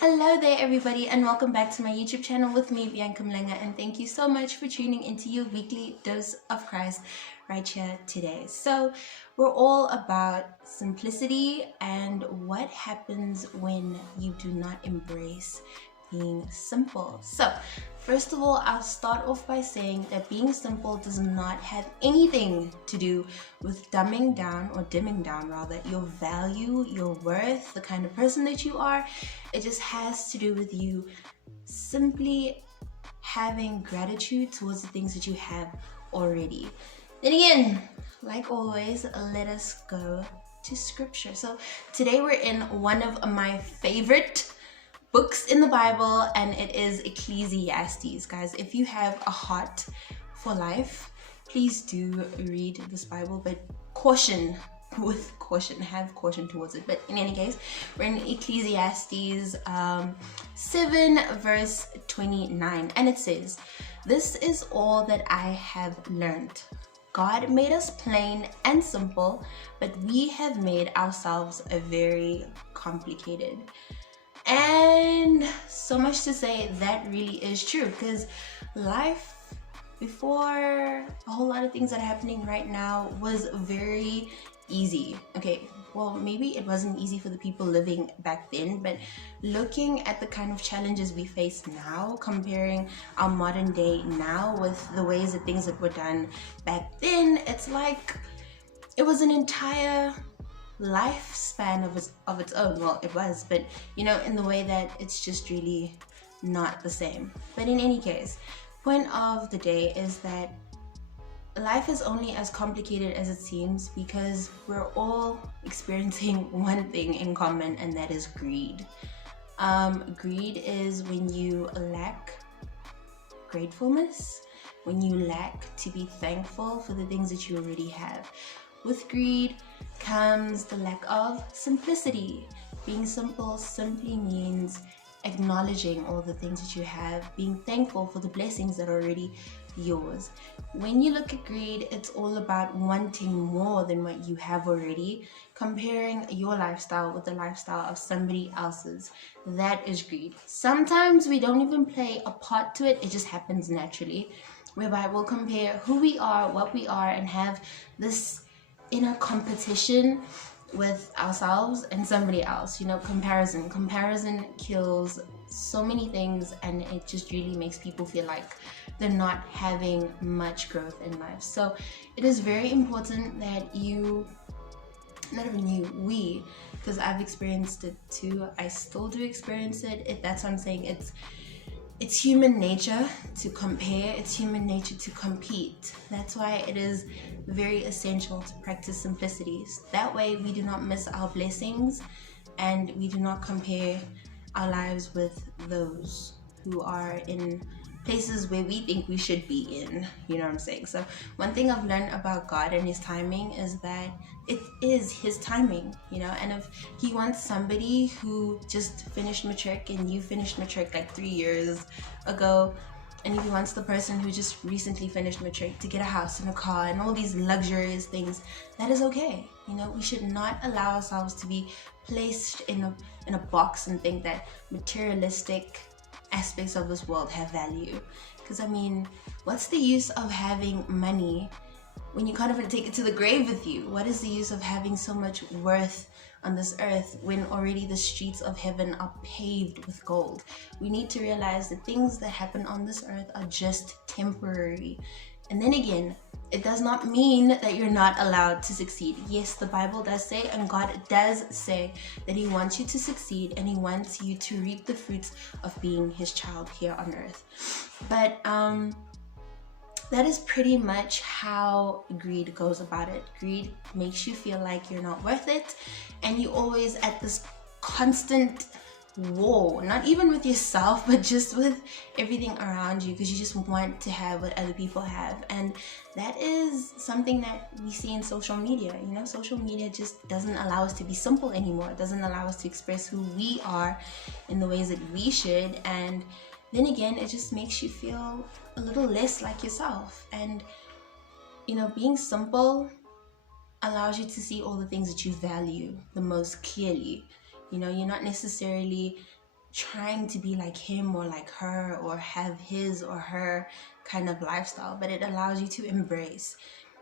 Hello there everybody and welcome back to my YouTube channel with me, Bianca Mlenga, and thank you so much for tuning into your weekly dose of Christ right here today. So we're all about simplicity and what happens when you do not embrace being simple. So first of all, I'll start off by saying that being simple does not have anything to do with dimming down rather your value, your worth, the kind of person that you are. It just has to do with you simply having gratitude towards the things that you have already. Then again, like always, let us go to scripture. So today we're in one of my favorite books in the Bible, and it is Ecclesiastes. Guys, if you have a heart for life, please do read this Bible, but with caution, have caution towards it. But in any case, we're in Ecclesiastes 7 verse 29, and it says, "This is all that I have learned. God made us plain and simple, but we have made ourselves very complicated." And so much to say that really is true, because life before a whole lot of things that are happening right now was very easy. Okay, well, maybe it wasn't easy for the people living back then, but looking at the kind of challenges we face now, comparing our modern day now with the ways that things that were done back then, it's like it was an entire lifespan of its own. Well, it was, but in the way that it's just really not the same. But in any case, point of the day is that life is only as complicated as it seems, because we're all experiencing one thing in common, and that is greed. Greed is when you lack gratefulness, when you lack to be thankful for the things that you already have. With greed comes the lack of simplicity. Being simple simply means acknowledging all the things that you have, being thankful for the blessings that are already yours. When you look at greed, it's all about wanting more than what you have already, comparing your lifestyle with the lifestyle of somebody else's. That is greed. Sometimes we don't even play a part to it, it just happens naturally, whereby we'll compare who we are, what we are, and have this inner competition with ourselves and somebody else. Comparison kills so many things, and it just really makes people feel like they're not having much growth in life. So it is very important that we, because I've experienced it too, I still do experience it. That's what I'm saying. It's human nature to compare, it's human nature to compete. That's why it is very essential to practice simplicity. That way we do not miss our blessings, and we do not compare our lives with those who are in places where we think we should be in. You know what I'm saying? So one thing I've learned about God and his timing is that it is his timing, and if he wants somebody who just finished matric and you finished matric like 3 years ago, and if he wants the person who just recently finished matric to get a house and a car and all these luxurious things, that is okay. We should not allow ourselves to be placed in a box and think that materialistic aspects of this world have value. Because what's the use of having money when you can't even take it to the grave with you? What is the use of having so much worth on this earth when already the streets of heaven are paved with gold? We need to realize that things that happen on this earth are just temporary. And then again, it does not mean that you're not allowed to succeed. Yes, the Bible does say, and God does say, that he wants you to succeed, and he wants you to reap the fruits of being his child here on earth. But that is pretty much how greed goes about it. Greed makes you feel like you're not worth it, and you're always at this constant war, not even with yourself, but just with everything around you, because you just want to have what other people have. And that is something that we see in social media. Social media just doesn't allow us to be simple anymore. It doesn't allow us to express who we are in the ways that we should. And then again, it just makes you feel a little less like yourself. And being simple allows you to see all the things that you value the most clearly. You're not necessarily trying to be like him or like her or have his or her kind of lifestyle, but it allows you to embrace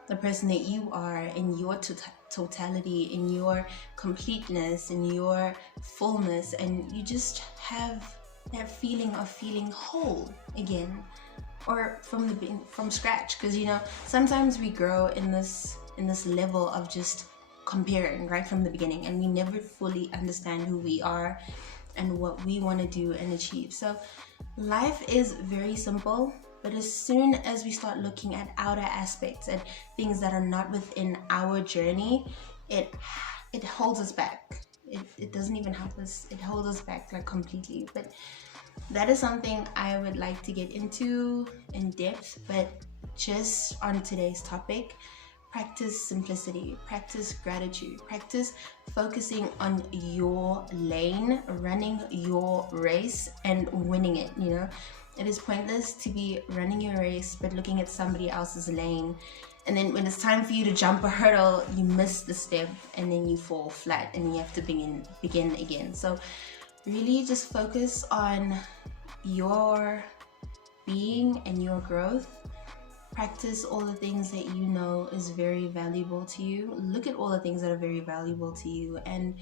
the person that you are in your totality, in your completeness, in your fullness, and you just have that feeling of feeling whole again, or from scratch. Because sometimes we grow in this level of just comparing right from the beginning, and we never fully understand who we are and what we want to do and achieve. So life is very simple, but as soon as we start looking at outer aspects and things that are not within our journey, it holds us back. It doesn't even help us. It holds us back like completely. But that is something I would like to get into in depth. But just on today's topic, practice simplicity, practice gratitude, practice focusing on your lane, running your race and winning it. It is pointless to be running your race but looking at somebody else's lane, and then when it's time for you to jump a hurdle, you miss the step and then you fall flat and you have to begin again. So really just focus on your being and your growth. Practice all the things that you know is very valuable to you. Look at all the things that are very valuable to you, and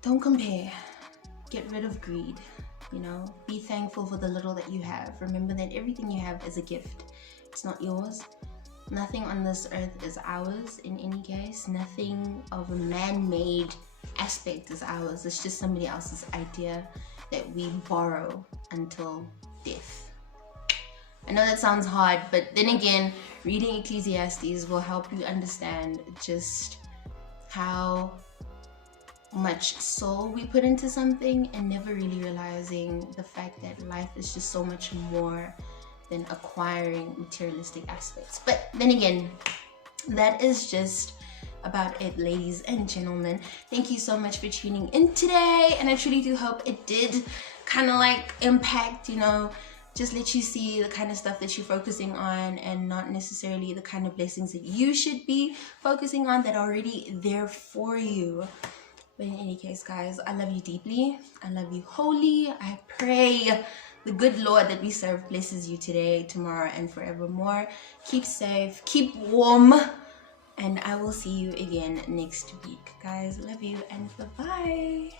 don't compare. Get rid of greed. Be thankful for the little that you have. Remember that everything you have is a gift. It's not yours. Nothing on this earth is ours in any case. Nothing of a man-made aspect is ours. It's just somebody else's idea that we borrow until death. I know that sounds hard, but then again, reading Ecclesiastes will help you understand just how much soul we put into something, and never really realizing the fact that life is just so much more than acquiring materialistic aspects. But then again, that is just about it, ladies and gentlemen. Thank you so much for tuning in today, and I truly do hope it did kind of like impact, just let you see the kind of stuff that you're focusing on, and not necessarily the kind of blessings that you should be focusing on that are already there for you. But in any case, guys, I love you deeply. I love you wholly. I pray the good Lord that we serve blesses you today, tomorrow, and forevermore. Keep safe, keep warm, and I will see you again next week. Guys, love you, and bye-bye.